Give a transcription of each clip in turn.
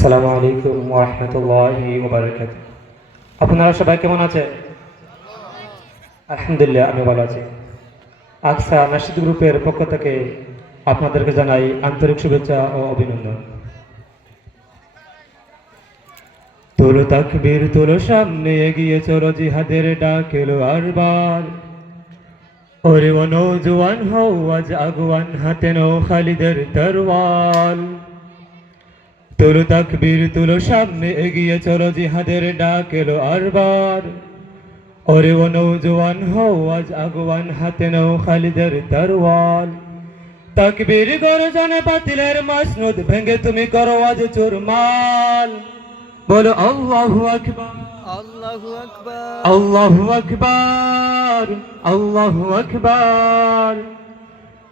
আসসালামু আলাইকুম ওয়া রাহমাতুল্লাহি ওয়া বারাকাতুহু। আপনারা সবাই কেমন আছেন? আলহামদুলিল্লাহ, আমি ভালো আছি। আকসা নাশিদ গ্রুপের পক্ষ থেকে আপনাদেরকে জানাই আন্তরিক শুভেচ্ছা ও অভিনন্দন। তোলো তাকবীর, তোলো সামনে এগিয়ে চলো, জিহাদের ডাক এলো আরবার। ওরে ও নওজোয়ান হও আজ আগুয়ান, হাতে নাও খালিদের তরওয়াল। তোলো তাকবীর, তোলো সামনে এগিয়ে চলো, জিহাদের ডাক এলো আরবার। ওরে ও নওজোয়ান হও আজ আগুয়ান, হাতে নাও খালিদের তরওয়াল। তাকবীর গর্জনে বাতিলের মাসনুদ ভেঙে তুমি করো আজ চুরমাল। বলো আল্লাহু আকবার, আল্লাহু আকবার, আল্লাহু আকবার, আল্লাহু আকবার।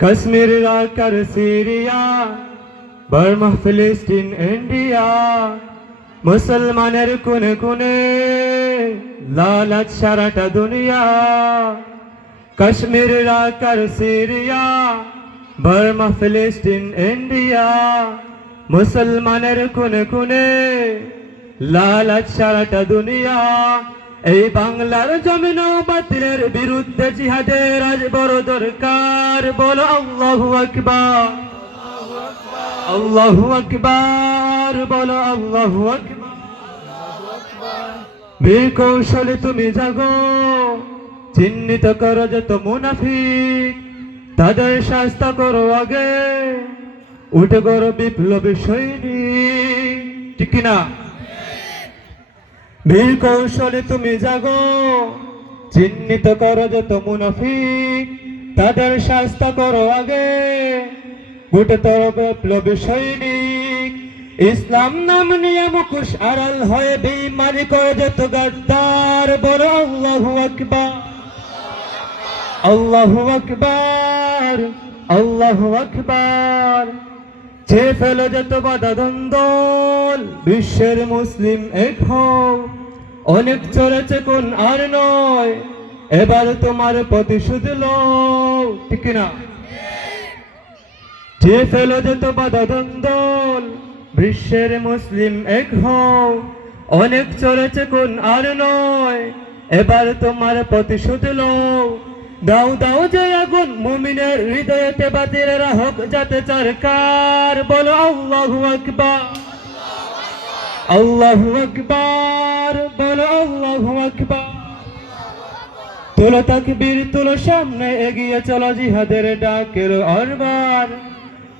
কাশ্মীর রাকার সিরিয়া, বার্মা ফিলিস্তিন ইন্ডিয়া, মুসলমানের কোনে কোনে লালাচ সারাটা দুনিয়া। কাশ্মীর রাকার সিরিয়া, বার্মা ফিলিস্তিন ইন্ডিয়া, মুসলমানের কোনে কোনে লালাচ সারাটা দুনিয়া। এই বাংলার জমিন বাতিলের বিরুদ্ধে জিহাদের আজ বড় দরকার। বলো আল্লাহু আকবার, আল্লাহু আকবার, বলো আল্লাহু আকবার। বিকৌশলে তুমি জাগো, চিহ্নিত করো যত মুনাফিক, তাদের শাস্তা করো আগে, উঠে করো বিপ্লবী সৈনিক। ঠিক কিনা? বিকৌশলে তুমি জাগো, চিহ্নিত করো যত মুনাফিক, তাদের শাস্তা করো আগে, উঠে তর বিপ্লবী সৈনিক। ইসলাম নাম নিয়ে মুখোশ আড়াল হয়ে বেঈমানি করে যত গাদ্দার। বলো আল্লাহু আকবার, আল্লাহু আকবার, আল্লাহু আকবার। যে ফেলো যত বাধা দ্বন্দ্ব, বিশ্বের মুসলিম এক হও। অনেক চলেছে কোন আর নয়, এবার তোমার প্রতিশোধ লও। ঠিক না? যে ফেলো যত বাধা দ্বন্দ্ব, বিশ্বের মুসলিম এক হও। অনেক চলেছে কোন আর নয়, এবার তোমার প্রতিশোধ লও। দাও দাও যে আগুন মুমিনের হৃদয়েতে, বাতিলেরা হোক যাতে চরকার। বলো আল্লাহু আকবার, আল্লাহু আকবার, বলো আল্লাহু আকবার। তোলো তাকবীর, তোলো সামনে এগিয়ে চলো, জিহাদের ডাক এলো আরবার।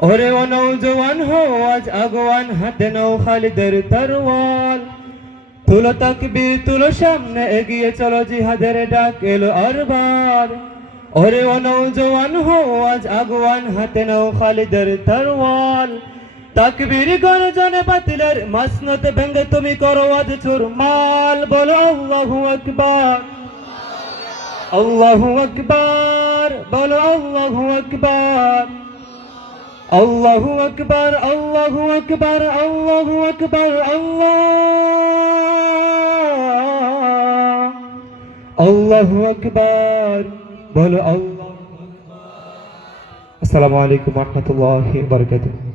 ওরে ও নওজোয়ান হও আজ আগুয়ান, হাতে নাও খালিদের তরওয়াল। তোলো তাকবীর, তোলো সামনে এগিয়ে চলো, জিহাদের ডাক এলো আরবার। ওরে ও নওজোয়ান হও আজ আগুয়ান, হাতে নাও খালিদের তরওয়াল। তাকবীর গর্জনে বাতিলের মাসনত ভেঙে তুমি করো আজ চুরমাল। বলো আল্লাহু আকবার, আল্লাহু আকবার, বলো আল্লাহু আকবার। আল্লাহু আকবার, আল্লাহু আকবার, আল্লাহু আকবার, আল্লাহু আকবার, বলো আল্লাহ। আসসালামু আলাইকুম ওয়া রাহমাতুল্লাহি ওয়া বারাকাতুহু।